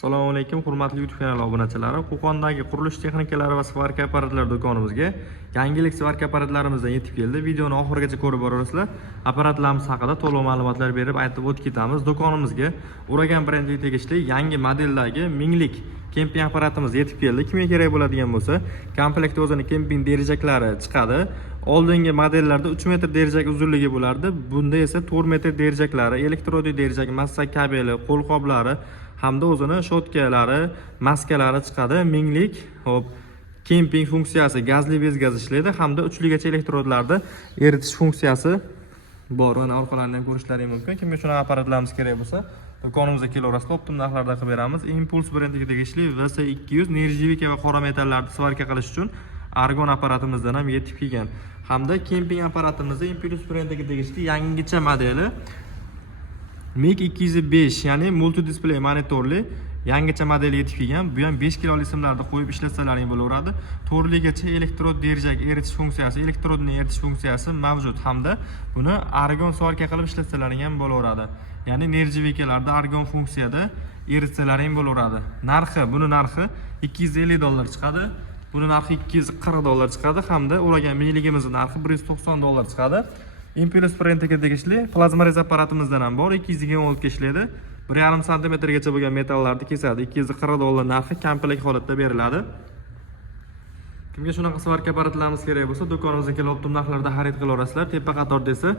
Assalomu alaykum, hurmatli YouTube kanali obunachilari. Qo'qondagi qurilish texnikalari va svarka apparatlari do'konimizga yangilik svarka apparatlariimizdan yetib keldi. Videoni oxirigacha ko'rib borasizlar. Apparatlarimiz haqida to'liq ma'lumotlar berib aytib o'tib ketamiz. Do'konimizga Uragan brendiga tegishli yangi modeldagi minglik kemping apparatimiz yetib keldi. Kimga kerak bo'ladigan bo'lsa, komplektda o'zining kemping derajaklari chiqadi. Oldingi modellarda 3 metr derazak uzunligi bo'lardi. Bunda esa 4 metr derajaklari, elektronik derazak, massa kabeli, qo'lqoplari hamda o'zini shotkalari, maskalari chiqadi. Minglik, hop, kemping funksiyasi gazli bez gaz ishlaydi hamda uchligacha elektrodlarda eritish funksiyasi bor. Mana orqalarini ham ko'rishlaringiz mumkin. Kimga shunaqa apparatlarimiz kerak bo'lsa, do'konimizga kelaverasizlar, optim narxlarda qilib beramiz. Impuls brendiga tegishli VS200 nержавейка va qora metallarni svarka qilish uchun argon apparatimizdan ham yetib kelgan. Hamda kemping apparatimizda Impuls brendiga tegishli yangicha modeli MiG 205, ya'ni multi display monitorli yangicha model yetib kelgan. Bu ham 5 kiloli simlarni qo'yib ishlatsalaring bo'laveradi. To'rligacha elektrod derazak eritish funksiyasi, elektrodni eritish funksiyasi mavjud hamda buni argon svarka qilib ishlatsalaring ham bo'laveradi. Ya'ni nержавейкаlarda argon funksiyada eritsalaring bo'laveradi. Buni narxi $250 chiqadi. Buni narxi $240 chiqadi hamda Uragan mingligimizning narxi $190 chiqadi. Impuls brendiga tegishli plazma rez apparatimizdan ham bor. 220 volt ga ishlaydi. 1,5 cm gacha bo'lgan metallarni kesadi. $240 narxi komplekt holatda beriladi. Kimga shunaqa svarka apparatlarimiz kerak bo'lsa, do'konimizga kelib optim narxlarda xarid qilaverasizlar. Tepa qatorda esa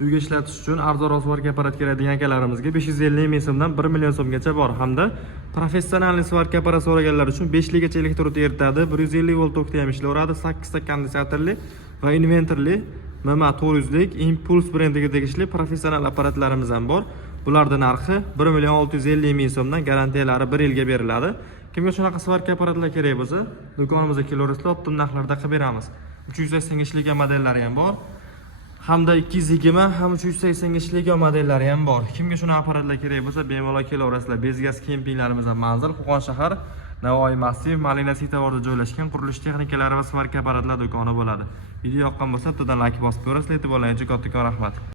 uyga ishlatish uchun arzonroq svarka apparat kerak degan akalarimizga 550 ming so'mdan 1 million so'mgacha bor hamda professional svarka apparat so'raganlar uchun 5 ligacha elektrod eritadi. 150 volt tokda ham ishlayveradi. 8 ta kondensatorli va invertorli MMA 400lik Impuls brendiga tegishli professional apparatlarimiz ham bor. Bularning narxi 1,650 ming so'mdan, garantiyalari 1 yilga beriladi. Kimga shunaqa svarka apparatlar kerak bo'lsa, do'konimizga kelaverasizlar, optim narxlarda qilib beramiz. 380 ga ishlagan modellari ham bor. Hamda 220 ham 380 ga ishlagan modellari ham bor. Kimga shunaqa apparatlar kerak bo'lsa, bemalol kelaverasizlar. Bezgaz kempinglarimizdan manzil Qo'qon shahar Navoiy massiv Malina Sitavorda joylashgan qurilish texnikalari va svarka apparatlar do'koni bo'ladi. Video yoqqan bo'lsa, bittadan like bosib ko'rasizlar. E'tiborlaringiz uchun kattakon rahmat.